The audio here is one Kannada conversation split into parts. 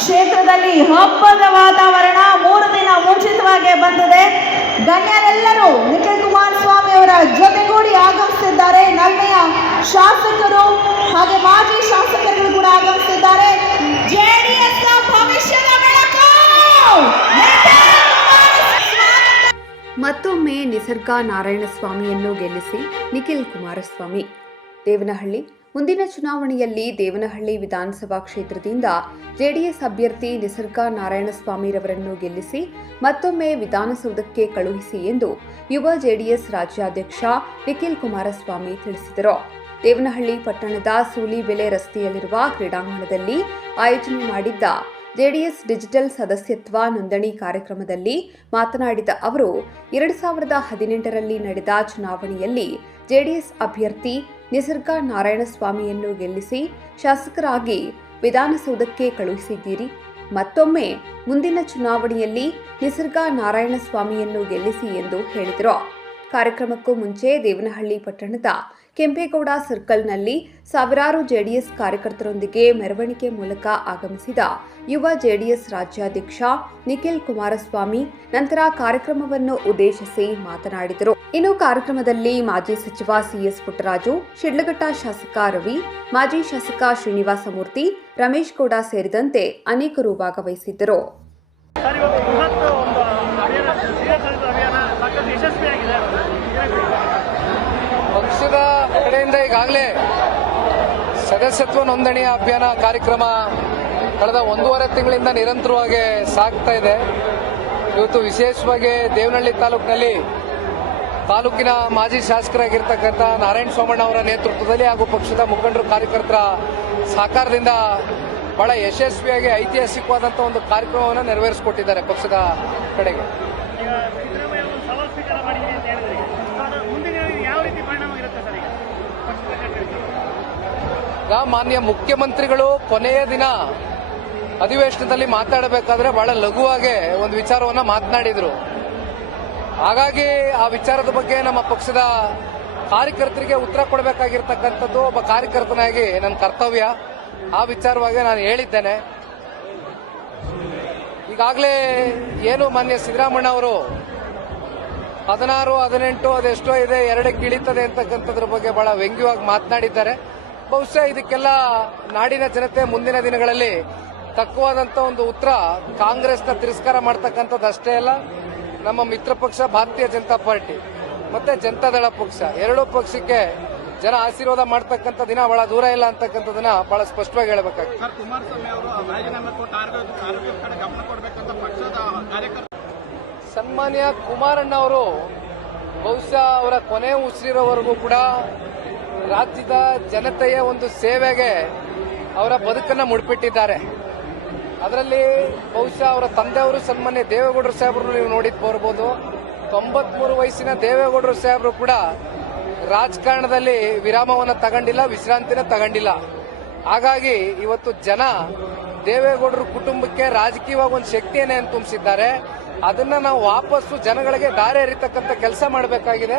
ಕ್ಷೇತ್ರದಲ್ಲಿ ಹಬ್ಬದ ವಾತಾವರಣ ಮೂರು ದಿನ ಮುಂಚಿತವಾಗಿ ಬಂದಿದೆ. ಗಣ್ಯರೆಲ್ಲರೂ ನಿಖಿಲ್ ಕುಮಾರಸ್ವಾಮಿ ಅವರ ಜೊತೆಗೂಡಿ ಆಗಮಿಸುತ್ತಿದ್ದಾರೆ. ನಲ್ಮೆಯ ಶಾಸಕರು ಹಾಗೆ ಮಾಜಿ ಶಾಸಕರು ಕೂಡ ಆಗಮಿಸುತ್ತಿದ್ದಾರೆ. ಮತ್ತೊಮ್ಮೆ ನಿಸರ್ಗ ನಾರಾಯಣಸ್ವಾಮಿಯನ್ನು ಗೆಲ್ಲಿಸಿ ನಿಖಿಲ್ ಕುಮಾರಸ್ವಾಮಿ. ದೇವನಹಳ್ಳಿ ಮುಂದಿನ ಚುನಾವಣೆಯಲ್ಲಿ ದೇವನಹಳ್ಳಿ ವಿಧಾನಸಭಾ ಕ್ಷೇತ್ರದಿಂದ ಜೆಡಿಎಸ್ ಅಭ್ಯರ್ಥಿ ನಿಸರ್ಗ ನಾರಾಯಣಸ್ವಾಮಿರವರನ್ನು ಗೆಲ್ಲಿಸಿ ಮತ್ತೊಮ್ಮೆ ವಿಧಾನಸೌಧಕ್ಕೆ ಕಳುಹಿಸಿ ಎಂದು ಯುವ ಜೆಡಿಎಸ್ ರಾಜ್ಯಾಧ್ಯಕ್ಷ ನಿಖಿಲ್ ಕುಮಾರಸ್ವಾಮಿ ತಿಳಿಸಿದರು. ದೇವನಹಳ್ಳಿ ಪಟ್ಟಣದ ಸೂಲಿಬೆಲೆ ರಸ್ತೆಯಲ್ಲಿರುವ ಕ್ರೀಡಾಂಗಣದಲ್ಲಿ ಆಯೋಜನೆ ಮಾಡಿದ್ದ ಜೆಡಿಎಸ್ ಡಿಜಿಟಲ್ ಸದಸ್ಯತ್ವ ನೋಂದಣಿ ಕಾರ್ಯಕ್ರಮದಲ್ಲಿ ಮಾತನಾಡಿದ ಅವರು, ಎರಡು ಸಾವಿರದ ಹದಿನೆಂಟರಲ್ಲಿ ನಡೆದ ಚುನಾವಣೆಯಲ್ಲಿ ಜೆಡಿಎಸ್ ಅಭ್ಯರ್ಥಿ ನಿಸರ್ಗ ನಾರಾಯಣಸ್ವಾಮಿಯನ್ನು ಗೆಲ್ಲಿಸಿ ಶಾಸಕರಾಗಿ ವಿಧಾನಸೌಧಕ್ಕೆ ಕಳುಹಿಸಿದ್ದೀರಿ. ಮತ್ತೊಮ್ಮೆ ಮುಂದಿನ ಚುನಾವಣೆಯಲ್ಲಿ ನಿಸರ್ಗ ನಾರಾಯಣಸ್ವಾಮಿಯನ್ನು ಗೆಲ್ಲಿಸಿ ಎಂದು ಹೇಳಿದರು. ಕಾರ್ಯಕ್ರಮಕ್ಕೂ ಮುಂಚೆ ದೇವನಹಳ್ಳಿ ಪಟ್ಟಣದ ಕೆಂಪೇಗೌಡ ಸರ್ಕಲ್ನಲ್ಲಿ ಸಾವಿರಾರು ಜೆಡಿಎಸ್ ಕಾರ್ಯಕರ್ತರೊಂದಿಗೆ ಮೆರವಣಿಗೆ ಮೂಲಕ ಆಗಮಿಸಿದ ಯುವ ಜೆಡಿಎಸ್ ರಾಜ್ಯಾಧ್ಯಕ್ಷ ನಿಖಿಲ್ ಕುಮಾರಸ್ವಾಮಿ ನಂತರ ಕಾರ್ಯಕ್ರಮವನ್ನು ಉದ್ದೇಶಿಸಿ ಮಾತನಾಡಿದರು. ಇನ್ನು ಕಾರ್ಯಕ್ರಮದಲ್ಲಿ ಮಾಜಿ ಸಚಿವ ಸಿಎಸ್ ಪುಟ್ಟರಾಜು, ಶಿಡ್ಲಘಟ್ಟ ಶಾಸಕ ರವಿ, ಮಾಜಿ ಶಾಸಕ ಶ್ರೀನಿವಾಸಮೂರ್ತಿ ರಮೇಶ್ ಗೌಡ ಸೇರಿದಂತೆ ಅನೇಕರು ಭಾಗವಹಿಸಿದ್ದರು ಸರ್ ಇವತ್ತು ಬೃಹತ್ ಒಂದು ಅಭಿಯಾನ ಕ್ರೀಡಾಚಾಲಿತ ಅಭಿಯಾನ ಸಾಕಷ್ಟು ಯಶಸ್ವಿಯಾಗಿದೆ ಪಕ್ಷದ ಕಡೆಯಿಂದ ಈಗಾಗಲೇ ಸದಸ್ಯತ್ವ ನೋಂದಣಿಯ ಅಭಿಯಾನ ಕಾರ್ಯಕ್ರಮ ಕಳೆದ ಒಂದೂವರೆ ತಿಂಗಳಿಂದ ನಿರಂತರವಾಗಿ ಸಾಗ್ತಾ ಇದೆ. ಇವತ್ತು ವಿಶೇಷವಾಗಿ ದೇವನಹಳ್ಳಿ ತಾಲೂಕಿನಲ್ಲಿ ತಾಲೂಕಿನ ಮಾಜಿ ಶಾಸಕರಾಗಿರ್ತಕ್ಕಂಥ ನಾರಾಯಣ ಸೋಮಣ್ಣ ಅವರ ನೇತೃತ್ವದಲ್ಲಿ ಹಾಗೂ ಪಕ್ಷದ ಮುಖಂಡರು ಕಾರ್ಯಕರ್ತರ ಸಹಕಾರದಿಂದ ಬಹಳ ಯಶಸ್ವಿಯಾಗಿ ಐತಿಹಾಸಿಕವಾದಂಥ ಒಂದು ಕಾರ್ಯಕ್ರಮವನ್ನು ನೆರವೇರಿಸಿಕೊಟ್ಟಿದ್ದಾರೆ ಪಕ್ಷದ ಕಡೆಗೆ ಈಗ ಸಿದ್ದರಾಮಯ್ಯ ಒಂದು ಸವಾಲು ಸ್ವೀಕಾರ ಮಾಡಿದ್ದೀನಿ ಅಂತ ಹೇಳಿದ್ರಿ ಅದು ಮುಂದಿನ ದಿನಗಳಲ್ಲಿ ಯಾವ ರೀತಿ ಪರಿಣಾಮ ಇರುತ್ತೆ ಸರ್ ಈಗ ಪಕ್ಷದ ಕಡೆಯಿಂದ? ಈಗ ಮಾನ್ಯ ಮುಖ್ಯಮಂತ್ರಿಗಳು ಕೊನೆಯ ದಿನ ಅಧಿವೇಶನದಲ್ಲಿ ಮಾತಾಡಬೇಕಾದ್ರೆ ಬಹಳ ಲಘುವಾಗಿ ಒಂದು ವಿಚಾರವನ್ನ ಮಾತನಾಡಿದ್ರು. ಹಾಗಾಗಿ ಆ ವಿಚಾರದ ಬಗ್ಗೆ ನಮ್ಮ ಪಕ್ಷದ ಕಾರ್ಯಕರ್ತರಿಗೆ ಉತ್ತರ ಕೊಡಬೇಕಾಗಿರ್ತಕ್ಕಂಥದ್ದು ಒಬ್ಬ ಕಾರ್ಯಕರ್ತನಾಗಿ ನನ್ನ ಕರ್ತವ್ಯ. ಆ ವಿಚಾರವಾಗಿ ನಾನು ಹೇಳಿದ್ದೇನೆ. ಈಗಾಗಲೇ ಏನು ಮಾನ್ಯ ಸಿದ್ದರಾಮಣ್ಣ ಅವರು ಹದಿನಾರು, ಹದಿನೆಂಟು, ಅದೆಷ್ಟೋ ಇದೆ ಎರಡಕ್ಕೆ ಇಳಿತದೆ ಅಂತಕ್ಕಂಥದ್ರ ಬಗ್ಗೆ ಬಹಳ ವ್ಯಂಗ್ಯವಾಗಿ ಮಾತನಾಡಿದ್ದಾರೆ. ಬಹುಶಃ ಇದಕ್ಕೆಲ್ಲ ನಾಡಿನ ಜನತೆ ಮುಂದಿನ ದಿನಗಳಲ್ಲಿ ತಕ್ಕವಾದಂತ ಒಂದು ಉತ್ತರ ಕಾಂಗ್ರೆಸ್ನ ತಿರಸ್ಕಾರ ಮಾಡ್ತಕ್ಕಂಥದ್ದು ಅಷ್ಟೇ ಅಲ್ಲ ನಮ್ಮ ಮಿತ್ರ ಪಕ್ಷ ಭಾರತೀಯ ಜನತಾ ಪಾರ್ಟಿ ಮತ್ತೆ ಜನತಾದಳ ಪಕ್ಷ ಎರಡೂ ಪಕ್ಷಕ್ಕೆ ಜನ ಆಶೀರ್ವಾದ ಮಾಡ್ತಕ್ಕಂಥ ದಿನ ಬಹಳ ದೂರ ಇಲ್ಲ ಅಂತಕ್ಕಂಥದನ್ನ ಬಹಳ ಸ್ಪಷ್ಟವಾಗಿ ಹೇಳಬೇಕಾಗ್ತದೆ. ಕಾರ್ಯಕರ್ತರು ಸನ್ಮಾನ್ಯ ಕುಮಾರಣ್ಣ ಅವರು ಬಹುಶಃ ಅವರ ಕೊನೆ ಉಸಿರಿರೋವರೆಗೂ ಕೂಡ ರಾಜ್ಯದ ಜನತೆಯ ಒಂದು ಸೇವೆಗೆ ಅವರ ಬದುಕನ್ನು ಮುಡಿಪಿಟ್ಟಿದ್ದಾರೆ. ಅದರಲ್ಲಿ ಬಹುಶಃ ಅವರ ತಂದೆಯವರು ಸನ್ಮಾನ್ಯ ದೇವೇಗೌಡರು ಸಾಹೇಬರು ನೀವು ನೋಡಿದ್ ಬರ್ಬೋದು. ತೊಂಬತ್ಮೂರು ವಯಸ್ಸಿನ ದೇವೇಗೌಡರು ಸಾಹೇಬರು ಕೂಡ ರಾಜಕಾರಣದಲ್ಲಿ ವಿರಾಮವನ್ನ ತಗೊಂಡಿಲ್ಲ, ವಿಶ್ರಾಂತಿನ ತಗೊಂಡಿಲ್ಲ. ಹಾಗಾಗಿ ಇವತ್ತು ಜನ ದೇವೇಗೌಡರ ಕುಟುಂಬಕ್ಕೆ ರಾಜಕೀಯವಾಗಿ ಒಂದು ಶಕ್ತಿಯನ್ನೇ ತುಂಬಿಸಿದ್ದಾರೆ. ಅದನ್ನ ನಾವು ವಾಪಸ್ಸು ಜನಗಳಿಗೆ ದಾರಿ ಎರಿತಕ್ಕಂಥ ಕೆಲಸ ಮಾಡಬೇಕಾಗಿದೆ.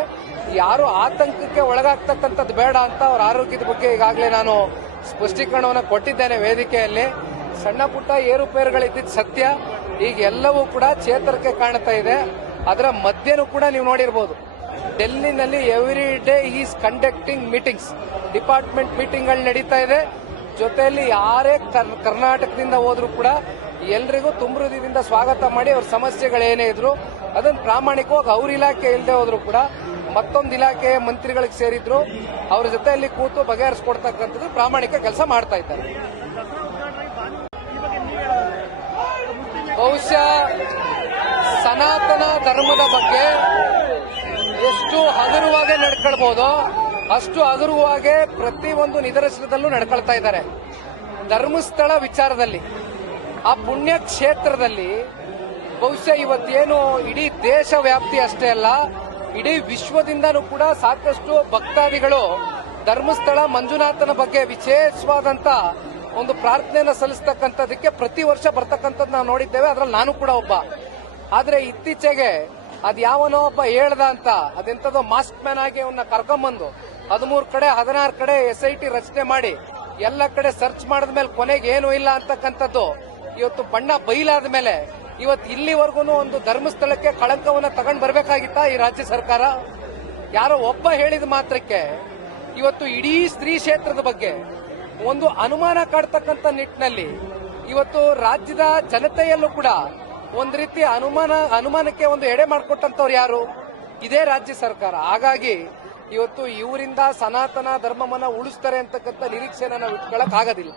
ಯಾರು ಆತಂಕಕ್ಕೆ ಒಳಗಾಗ್ತಕ್ಕಂಥದ್ದು ಬೇಡ ಅಂತ ಅವ್ರ ಆರೋಗ್ಯದ ಬಗ್ಗೆ ಈಗಾಗಲೇ ನಾನು ಸ್ಪಷ್ಟೀಕರಣವನ್ನು ಕೊಟ್ಟಿದ್ದೇನೆ ವೇದಿಕೆಯಲ್ಲಿ. ಸಣ್ಣ ಪುಟ್ಟ ಏರುಪೇರುಗಳಿದ್ದಿದ್ದು ಸತ್ಯ. ಈಗ ಎಲ್ಲವೂ ಕೂಡ ಚೇತರಿಕೆ ಕಾಣ್ತಾ ಇದೆ. ಅದರ ಮಧ್ಯನೂ ಕೂಡ ನೀವು ನೋಡಿರ್ಬೋದು. ಡೆಲ್ಲಿನಲ್ಲಿ every day is conducting meetings department ಮೀಟಿಂಗ್ಗಳು ನಡೀತಾ ಇದೆ. ಜೊತೆಯಲ್ಲಿ ಯಾರೇ ಕರ್- ಕರ್ನಾಟಕದಿಂದ ಹೋದ್ರು ಕೂಡ ಎಲ್ರಿಗೂ ತುಂಬ ಸ್ವಾಗತ ಮಾಡಿ ಅವ್ರ ಸಮಸ್ಯೆಗಳೇನೇ ಇದ್ರು ಅದನ್ನ ಪ್ರಾಮಾಣಿಕವಾಗಿ ಅವ್ರ ಇಲಾಖೆ ಇಲ್ಲದೆ ಹೋದ್ರು ಕೂಡ ಮತ್ತೊಂದು ಇಲಾಖೆ ಮಂತ್ರಿಗಳಿಗೆ ಸೇರಿದ್ರು ಅವ್ರ ಜೊತೆಯಲ್ಲಿ ಕೂತು ಬಗೆಹರಿಸ್ಕೊಡ್ತಕ್ಕಂಥದ್ದು ಪ್ರಾಮಾಣಿಕ ಕೆಲಸ ಮಾಡ್ತಾ ಇದ್ದಾರೆ. ಬಹುಶಃ ಸನಾತನ ಧರ್ಮದ ಬಗ್ಗೆ ಎಷ್ಟು ಹಗುರವಾಗಿ ನಡ್ಕೊಳ್ಬಹುದು ಅಷ್ಟು ಹಗುರವಾಗಿ ಪ್ರತಿಯೊಂದು ನಿದರ್ಶನದಲ್ಲೂ ನಡ್ಕೊಳ್ತಾ ಇದ್ದಾರೆ. ಧರ್ಮಸ್ಥಳ ವಿಚಾರದಲ್ಲಿ, ಆ ಪುಣ್ಯ ಕ್ಷೇತ್ರದಲ್ಲಿ ಬಹುಶಃ ಇವತ್ತೇನು ಇಡೀ ದೇಶ ವ್ಯಾಪ್ತಿ ಅಷ್ಟೇ ಅಲ್ಲ, ಇಡೀ ವಿಶ್ವದಿಂದನೂ ಕೂಡ ಸಾಕಷ್ಟು ಭಕ್ತಾದಿಗಳು ಧರ್ಮಸ್ಥಳ ಮಂಜುನಾಥನ ಬಗ್ಗೆ ವಿಶೇಷವಾದಂತ ಒಂದು ಪ್ರಾರ್ಥನೆಯನ್ನು ಸಲ್ಲಿಸ್ತಕ್ಕಂಥದಕ್ಕೆ ಪ್ರತಿ ವರ್ಷ ಬರ್ತಕ್ಕಂಥದ್ದು ನಾವು ನೋಡಿದ್ದೇವೆ, ಅದ್ರಲ್ಲಿ ನಾನು ಕೂಡ ಒಬ್ಬ. ಆದರೆ ಇತ್ತೀಚೆಗೆ ಅದು ಯಾವನೋ ಒಬ್ಬ ಹೇಳ್ದ ಅಂತ ಅದೆಂತದೋ ಮಾಸ್ಕ್ ಮ್ಯಾನ್ ಆಗಿ ಅವನ್ನ ಕರ್ಕೊಂಬಂದು ಹದಿಮೂರು ಕಡೆ, ಹದಿನಾರು ಕಡೆ ಎಸ್ ಐ ಟಿ ರಚನೆ ಮಾಡಿ ಎಲ್ಲ ಕಡೆ ಸರ್ಚ್ ಮಾಡಿದ ಮೇಲೆ ಕೊನೆಗೆ ಏನು ಇಲ್ಲ ಅಂತಕ್ಕಂಥದ್ದು ಇವತ್ತು ಬಣ್ಣ ಬೈಲಾದ ಮೇಲೆ ಇವತ್ತು ಇಲ್ಲಿವರೆಗೂ ಒಂದು ಧರ್ಮಸ್ಥಳಕ್ಕೆ ಕಳಂಕವನ್ನು ತಗೊಂಡು ಬರಬೇಕಾಗಿತ್ತ ಈ ರಾಜ್ಯ ಸರ್ಕಾರ? ಯಾರೋ ಒಬ್ಬ ಹೇಳಿದ ಮಾತ್ರಕ್ಕೆ ಇವತ್ತು ಇಡೀ ಸ್ತ್ರೀ ಕ್ಷೇತ್ರದ ಬಗ್ಗೆ ಒಂದು ಅನುಮಾನ ಕಾಡ್ತಕ್ಕಂಥ ನಿಟ್ಟಿನಲ್ಲಿ ಇವತ್ತು ರಾಜ್ಯದ ಜನತೆಯಲ್ಲೂ ಕೂಡ ಒಂದು ರೀತಿ ಅನುಮಾನ, ಅನುಮಾನಕ್ಕೆ ಒಂದು ಎಡೆ ಮಾಡಿಕೊಟ್ಟಂತವ್ರು ಯಾರು? ಇದೇ ರಾಜ್ಯ ಸರ್ಕಾರ. ಹಾಗಾಗಿ ಇವತ್ತು ಇವರಿಂದ ಸನಾತನ ಧರ್ಮವನ್ನು ಉಳಿಸ್ತಾರೆ ಅಂತಕ್ಕಂಥ ನಿರೀಕ್ಷೆನ ನಾವು ಇಟ್ಕೊಳಕ್ ಆಗೋದಿಲ್ಲ.